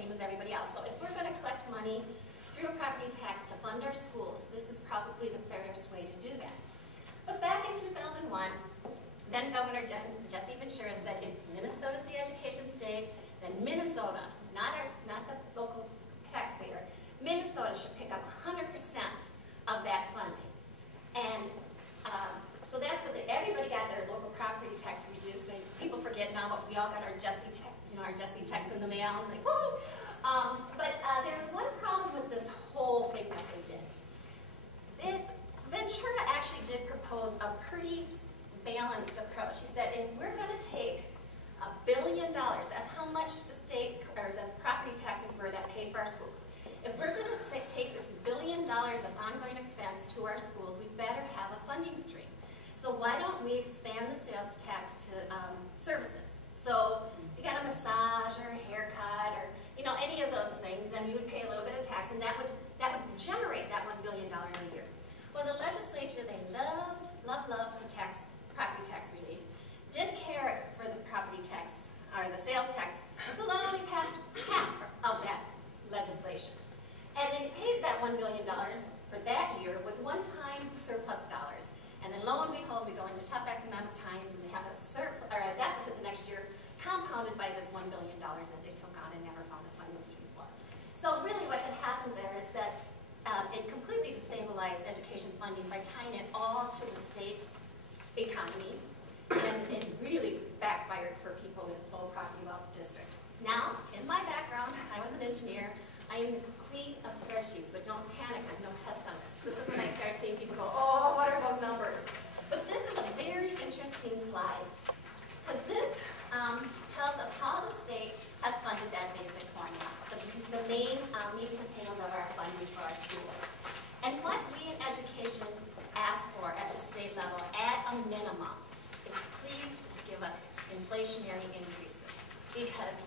same as everybody else. So if we're going to collect money through a property tax to fund our schools, this is probably the fairest way to do that. But back in 2001, then Governor Jesse Ventura said if Minnesota's the education state, then Minnesota, not the local taxpayer, Minnesota should pick up 100% of that funding. And so that's what everybody got their local property tax reduced. And people forget now, but we all got our Jesse checks in the mail. And like, woo! But there was one problem with this whole thing that they did. Ventura actually did propose a pretty balanced approach. He said, if we're going to take $1 billion, that's how much the state or the property taxes were that paid for our schools. If we're going to take this $1 billion of ongoing expense to our schools, we better have a funding stream. So why don't we expand the sales tax to services? So if you got a massage or a haircut or any of those things, then you would pay a little bit of tax, and that would generate that $1 billion a year. Well, the legislature, they loved the property tax relief, didn't care for the property tax or the sales tax, so that only passed half of that legislation. And they paid that $1 billion for that year with one-time surplus dollars. And then lo and behold, we go into tough economic times and they have a deficit the next year compounded by this $1 billion that they took on and never found a funding stream for. So really what had happened there is that it completely destabilized education funding by tying it all to the state's economy, and it really backfired for people in low property wealth districts. Now, in my background, I was an engineer. I am the queen of spreadsheets, but don't panic, there's no test on it. So this is when I start seeing people go, oh, what are those numbers? But this is a very interesting slide, because this tells us how the state has funded that basic formula, the main meat and potatoes of our funding for our schools. And what we in education ask for at the state level, at a minimum, is please just give us inflationary increases, because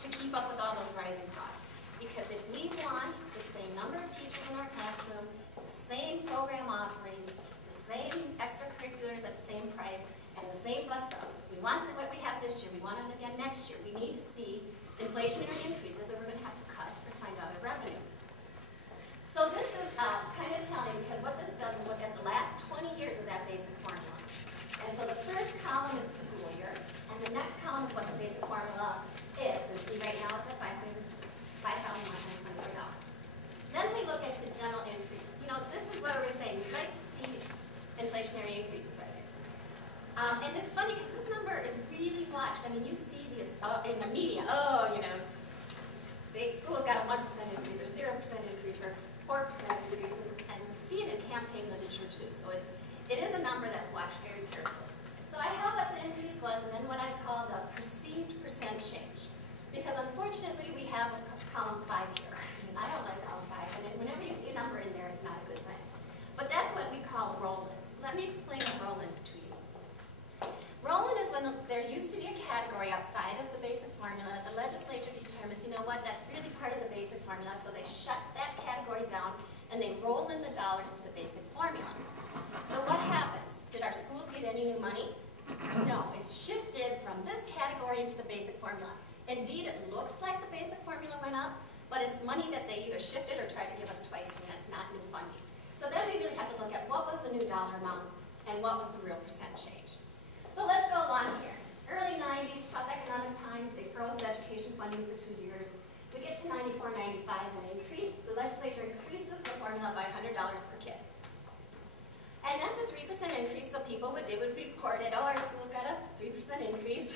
to keep up with all those rising costs. Because if we want the same number of teachers in our classroom, the same program offerings, the same extracurriculars at the same price, and the same bus routes, if we want what we have this year, we want it again next year, we need to see inflationary increases that we're going to have to cut or find other revenue. So this is kind of telling, because what this does is look at the last 20 years of that basic formula. And so the first column is the school year, and the next column is what the basic formula is. And see, right now it's at $5,124. Then we look at the general increase. This is what we're saying. We'd like to see inflationary increases right here. And it's funny because this number is really watched. I mean, you see this in the media. Oh, the school's got a 1% increase or 0% increase or 4% increase, and you see it in campaign literature too. So it is a number that's watched very carefully. So I have what the increase was, and then what I call the perceived percent change. Because unfortunately, we have what's called column 5 here. And I don't like column 5, and whenever you see a number in there, it's not a good thing. But that's what we call roll-ins. Let me explain a roll-in to you. Roll-in is when there used to be a category outside of the basic formula. The legislature determines, you know what, that's really part of the basic formula, so they shut that category down, and they roll in the dollars to the basic formula. So what happens? Did our schools get any new money? No, it's shifted from this category into the basic formula. Indeed, it looks like the basic formula went up, but it's money that they either shifted or tried to give us twice, and that's not new funding. So then we really have to look at what was the new dollar amount and what was the real percent change. So let's go along here. Early 90s, tough economic times, they froze education funding for 2 years. We get to 94, 95, and the legislature increases the formula by $100 per kid. And that's a 3% increase, so people would report it, oh, our school's got a 3% increase.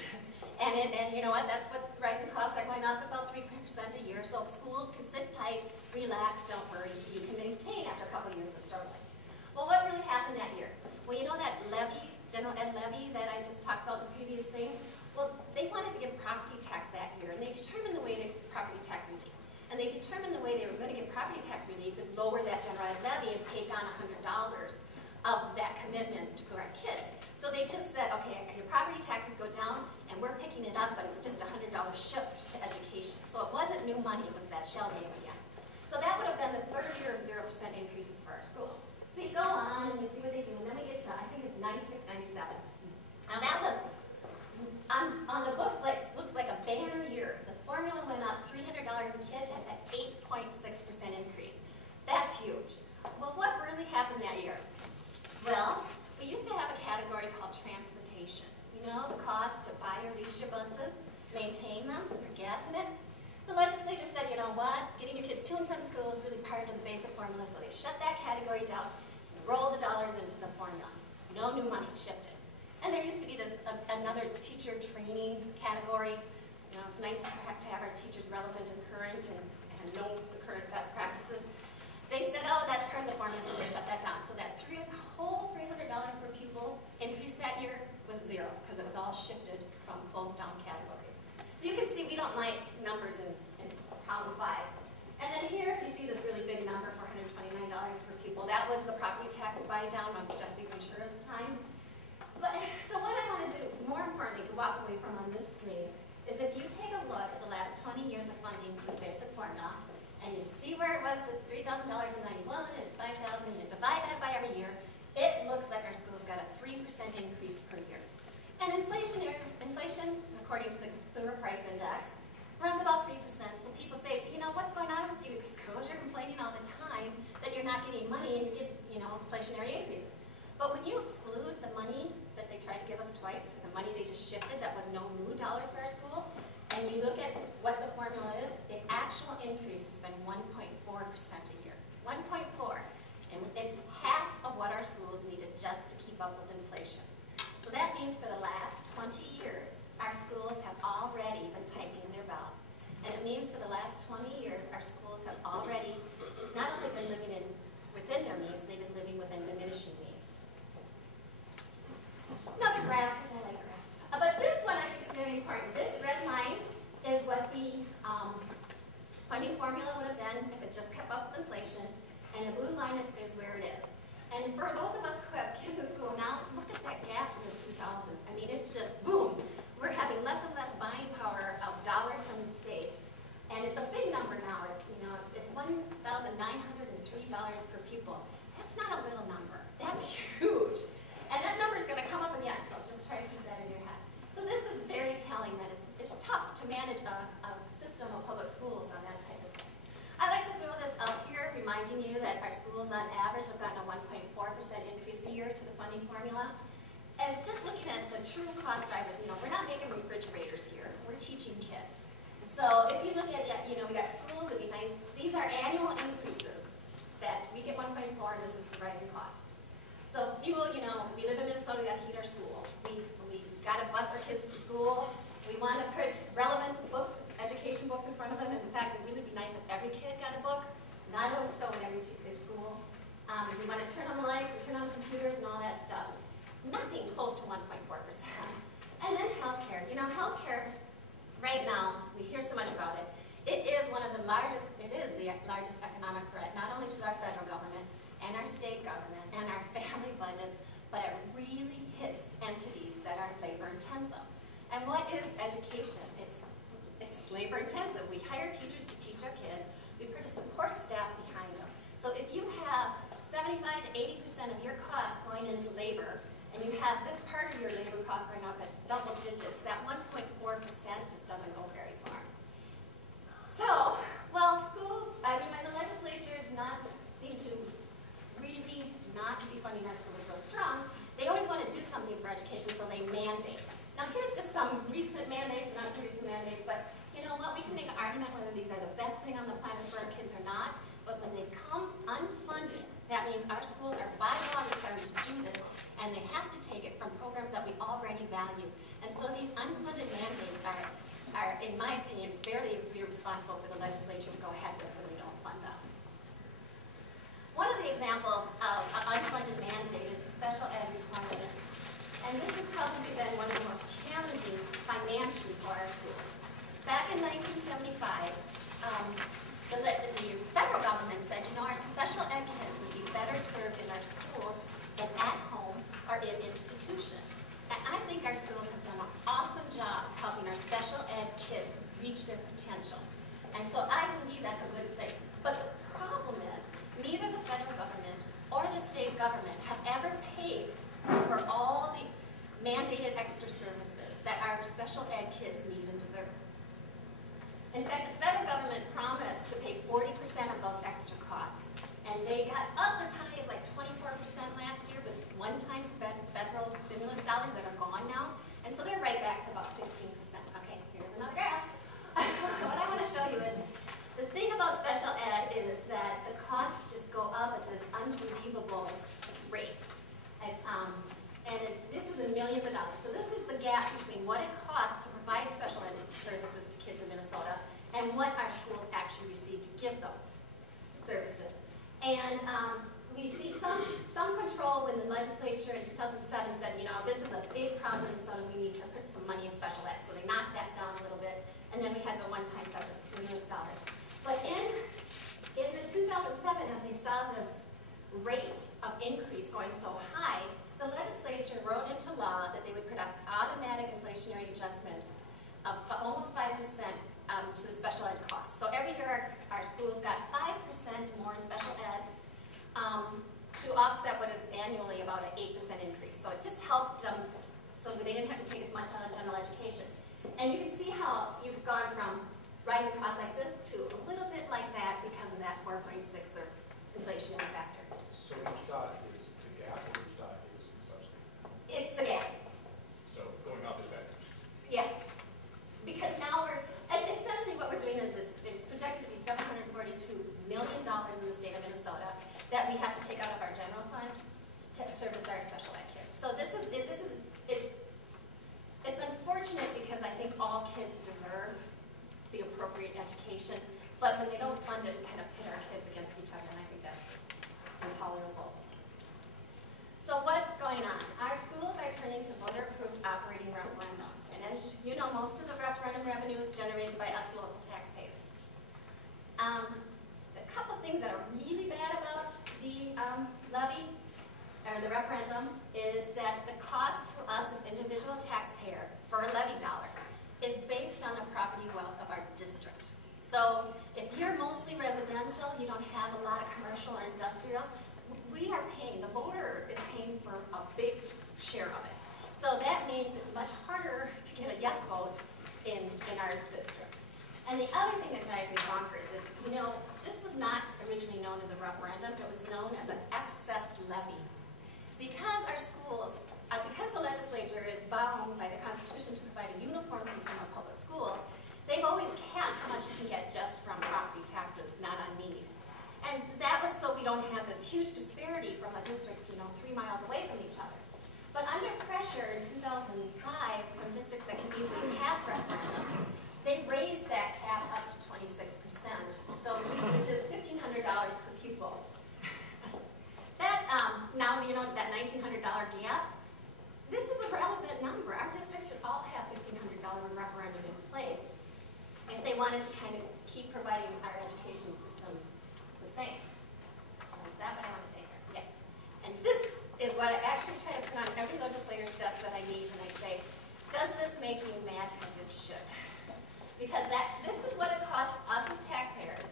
And you know what, that's what rising costs are going up about 3% a year, so schools can sit tight, relax, don't worry, you can maintain after a couple years of struggling. Well, what really happened that year? Well, you know that levy, general ed levy that I just talked about in the previous thing? Well, they wanted to get property tax that year, and they determined the way they get property tax relief. And they determined the way they were going to get property tax relief is lower that general ed levy and take on $100 of that commitment to our kids. So they just said, okay, your property taxes go down, and we're picking it up, but it's just a $100 shift to education. So it wasn't new money, it was that shell game again. So that would have been the third year of 0% increases for our school. So you go on, and you see what they do, and then we get to, I think it's 96, 97. Now that was on the books, looks like a banner year. The formula went up $300 a kid. That's an 8.6% increase. That's huge. Well, what really happened that year? Well, we used to have a category called transportation. You know, the cost to buy or lease your buses, maintain them, put gas in it. The legislature said, you know what, getting your kids to and from school is really part of the basic formula, so they shut that category down and roll the dollars into the formula. No new money shifted. And there used to be this another teacher training category. You know, it's nice to have our teachers relevant and current and know the current best practices. They said, oh, that's part of the formula, so they shut that down. So that whole $300 per pupil increase that year was zero, because it was all shifted from closed down categories. So you can see we don't like numbers in column 5. And then here, if you see this really big number, $429 per pupil, that was the property tax buy down of Jesse Ventura's time. But, so what I want to do, more importantly, to walk away from on this screen, is if you take a look at the last 20 years of funding to the basic formula, and you see where it was at $3,000 in 91, and it's $5,000, and you divide that by every year, it looks like our school's got a 3% increase per year. And inflation, according to the Consumer Price Index, runs about 3%. So people say, you know, what's going on with you schools? You're complaining all the time that you're not getting money and you get, you know, inflationary increases. But when you exclude the money that they tried to give us twice, or the money they just shifted that was no new dollars for our school, and you look at what the formula is, the actual increase has been 1.4% a year. 1.4. And it's half of what our schools needed just to keep up with inflation. So that means for the last 20 years, our schools have already been tightening their belt. And it means for the last 20 years, our schools have already not only been living within their means, they've been living within diminishing means. Another graph, because I like graphs. But this one I think is very important. This red line is what the funding formula would have been if it just kept up with inflation, and the blue line is where it is. And for those of us who have kids in school now, look at that gap in the 2000s. I mean, it's just boom. We're having less and less buying power of dollars from the state, and it's a big number now. It's, you know, it's $1,903 per pupil. That's not a little number. That's huge. And that number is going to come up again, so just try to keep that in your head. So this is very telling that it's tough to manage a system of public schools on that type of thing. I'd like to throw this up here, reminding you that our schools on average have gotten a 1.4% increase a year to the funding formula. And just looking at the true cost drivers, you know, we're not making refrigerators here. We're teaching kids. So if you look at it, you know, we got schools, it'd be nice. These are annual increases that we get 1.4, and this is the rising cost. So fuel, you know, we live in Minnesota, we got to heat our schools. We got to bus our kids to school. We want to put relevant books, education books in front of them. In fact, it'd really be nice if every kid got a book, not only so in every school. We want to turn on the lights and turn on the computers and all that stuff. Nothing close to 1.4%. And then healthcare. You know, healthcare, right now, we hear so much about it. It is the largest economic threat, not only to our federal government and our state government and our family budgets, but it really hits entities that are labor intensive. And what is education? It's labor intensive. We hire teachers to teach our kids. We put a support staff behind them. So if you have 75 to 80% of your costs going into labor, and you have this part of your labor cost going up at double digits, that 1.4% just doesn't go very far. So, well, schools, I mean, the legislature seem to really not be funding our schools real strong. They always want to do something for education, so they mandate. Now, here's just some recent mandates, not some recent mandates, but you know what? We can make an argument whether these are the best thing on the planet for our kids or not, but when they come unfunded, that means our schools are by law required to do this, and they have to take it from programs that we already value. And so these unfunded mandates are, in my opinion, fairly irresponsible for the legislature to go ahead with when we don't fund them. One of the examples of an unfunded mandate is the special ed requirements. And this has probably been one of the most challenging financially for our schools. Back in 1975, the federal government said, you know, our special ed kids would be better served in our schools than at home or in institutions. And I think our schools have done an awesome job helping our special ed kids reach their potential. And so I believe that's a good thing. But the problem is, neither the federal government or the state government have ever paid for all the mandated extra services that our special ed kids need and deserve. In fact, the federal government promised to pay 40% of those extra costs, and they got up as high as like 24% last year with one-time federal stimulus dollars that are gone now, and so they're right back to about 15%. Okay, here's another graph. What I want to show you is, the thing about special ed is that the costs just go up at this unbelievable rate. This is in millions of dollars. So this is the gap between what it costs to provide special ed services to kids in Minnesota and what our schools actually receive to give those services. And we see some control when the legislature in 2007 said, you know, this is a big problem in Minnesota, we need to put some money in special ed. So they knocked that down a little bit, and then we had the one-time federal stimulus dollars. But in the 2007, as they saw this rate of increase going so high, the legislature wrote into law that they would put an automatic inflationary adjustment of almost 5% to the special ed costs. So every year our schools got 5% more in special ed to offset what is annually about an 8% increase. So it just helped them so they didn't have to take as much out of general education. And you can see how you've gone from rising costs like this to a little bit like that because of that 4.6 or inflationary factor. So each dot is the gap, or each dot is the subsidy? It's the gap. So going up is bad. Yeah. Because now essentially what we're doing is it's projected to be $742 million in the state of Minnesota that we have to take out of our general fund to service our special ed kids. So it's unfortunate because I think all kids deserve the appropriate education, but when they don't fund it, we kind of pit our kids against each other, and I think that's just intolerable. So what's going on? Our schools are turning to voter-approved operating referendums, and as you know, most of the referendum revenue is generated by us local taxpayers. A couple things that are really bad about the levy, or the referendum, is that the cost to us as individual taxpayer for a levy dollar is based on the property wealth of our district. So if you're mostly residential, you don't have a lot of commercial or industrial, we are paying, the voter is paying for a big share of it. So that means it's much harder to get a yes vote in our district. And the other thing that drives me bonkers is, you know, this was not originally known as a referendum, it was known as an excess levy. Because our schools, because the legislature is bound by the Constitution to provide a uniform system of public schools, they've always capped how much you can get just from property taxes, not on need. And that was so we don't have this huge disparity from a district, you know, 3 miles away from each other. But under pressure in 2005 from districts that can easily pass referendum, they raised that cap up to 26%, which is $1,500 per pupil. That, now you know that $1,900 gap, this is a relevant number. Our districts should all have $1,500 referendum in place if they wanted to kind of keep providing our education systems the same. Is that what I want to say here? Yes. And this is what I actually try to put on every legislator's desk that I meet, and I say, does this make you mad? Because it should. Because this is what it costs us as taxpayers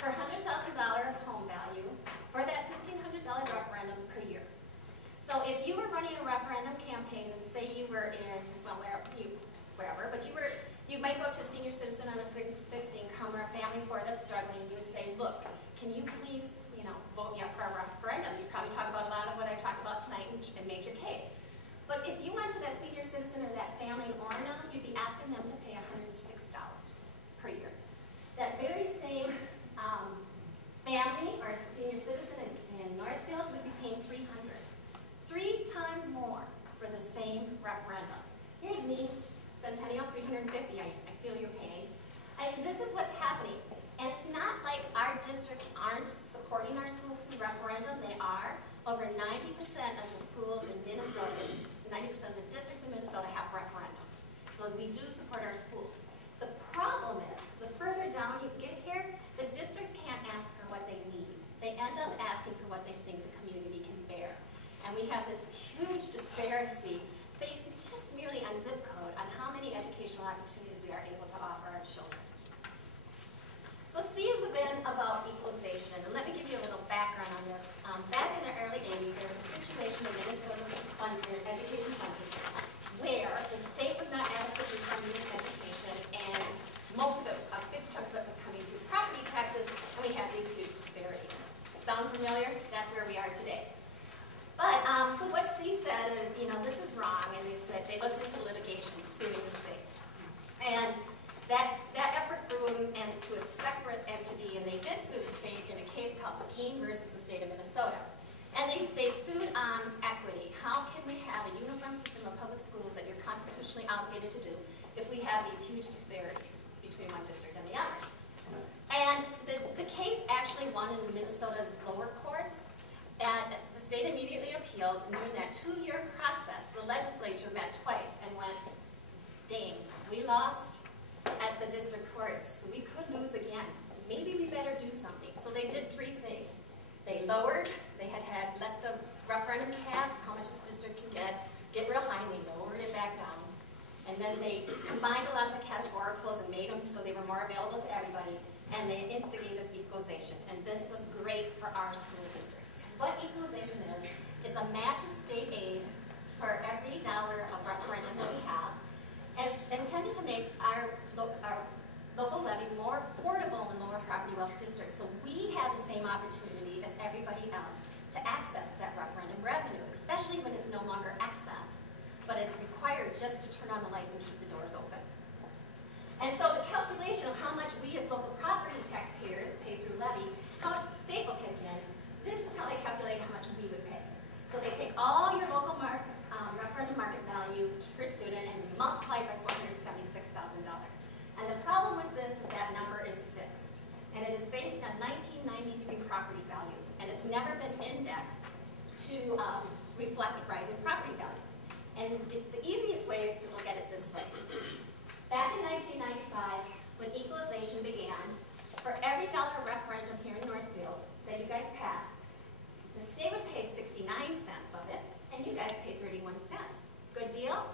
for $100,000 of home value for that $1,500 referendum per year. So if you were running a referendum campaign and say you were in, well, wherever, but you might go to a senior citizen on a fixed income or a family for that's struggling, and you would say, look, can you please, you know, vote yes for a referendum? You'd probably talk about a lot of what I talked about tonight and make your case. But if you went to that senior citizen or that family in Orono, you'd be asking them to pay $106 per year. That very same family or senior citizen in Northfield would be paying $300. 3 times more for the same referendum. Here's me, Centennial, $350. I feel your pain. This is what's happening. And it's not like our districts aren't supporting our schools through referendum. They are. Over 90% of the schools in Minnesota, 90% of the districts in Minnesota have referendum. So we do support our schools. The problem is, the further down you get here, the districts can't ask for what they need. They end up asking for what they think the community can bear. And we have this huge disparity based just merely on zip code on how many educational opportunities we are able to offer our children. So C has been about equalization, and let me give you a little background on this. Back in the early 80s, there was a situation in Minnesota's education funding where the state was not Sound familiar? That's where we are today. But, so what C said is, this is wrong, and they said they looked into litigation, suing the state. And that effort grew into a separate entity, and they did sue the state in a case called Skeen versus the state of Minnesota. And they sued on equity. How can we have a uniform system of public schools that you're constitutionally obligated to do if we have these huge disparities between one district and the other? And the case actually won in Minnesota's lower courts, and the state immediately appealed, and during that 2-year process, the legislature met twice and went, dang, we lost at the district courts, so we could lose again. Maybe we better do something. So they did 3 things. They lowered, they had let the referendum cap, how much a district can get real high, and they lowered it back down. And then they combined a lot of the categoricals and made them so they were more available to everybody, and they instigated equalization. And this was great for our school districts. What equalization is, it's a match of state aid for every dollar of referendum that we have, and it's intended to make our local levies more affordable in lower property wealth districts, so we have the same opportunity as everybody else to access that referendum revenue, especially when it's no longer excess, but it's required just to turn on the lights and keep the doors open. And so the calculation of how much we as local property taxpayers pay through levy, how much the state will kick in, this is how they calculate how much we would pay. So they take all your local referendum market value per student and multiply it by $476,000. And the problem with this is that number is fixed. And it is based on 1993 property values. And it's never been indexed to reflect the rising property values. And it's the easiest way is to look at it this way. Back in 1995, when equalization began, for every dollar referendum here in Northfield that you guys passed, the state would pay 69 cents of it, and you guys paid 31 cents. Good deal?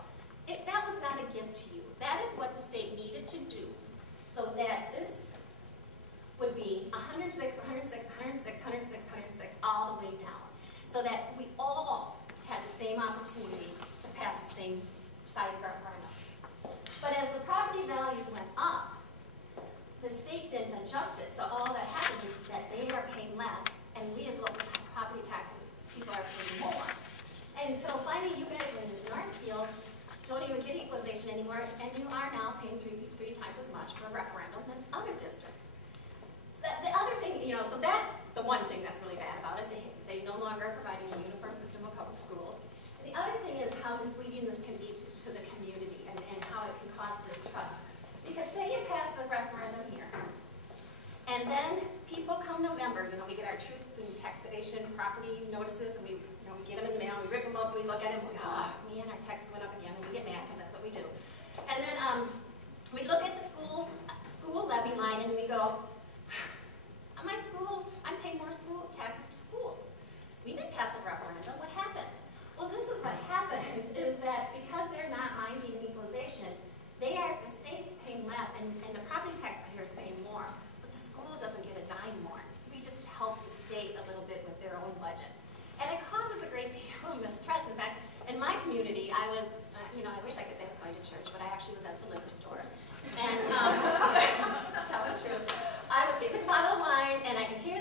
That was not a gift to you. That is what the state needed to do so that this would be 106, 106, 106, 106, 106, all the way down. So that we all had the same opportunity to pass the same size referendum. But as the property values went up, the state didn't adjust it. So all that happened is that they are paying less, and we as local property taxes people are paying more. Until finally you guys in Northfield don't even get equalization anymore, and you are now paying three times as much for a referendum than other districts. So the other thing, so that's the one thing that's really bad about it. They no longer are providing a uniform system of public schools. The other thing is how misleading this can be to the community and how it can cause distrust. Because say you pass a referendum here, and then people come November, we get our truth and taxation property notices, and we get them in the mail, we rip them up, we look at them, we go, oh man, our taxes went up again, and we get mad because that's what we do. And then we look at the school levy line, and we go, my school, I'm paying more school taxes to schools. We didn't pass a referendum, what happened? Well, this is what happened, is that because they're not minding equalization, the state's paying less, and the property taxpayers paying more, but the school doesn't get a dime more. We just help the state a little bit with their own budget. And it causes a great deal of mistrust. In fact, in my community, I was, I wish I could say I was going to church, but I actually was at the liquor store. And tell the truth, I was getting a bottle of wine, and I could hear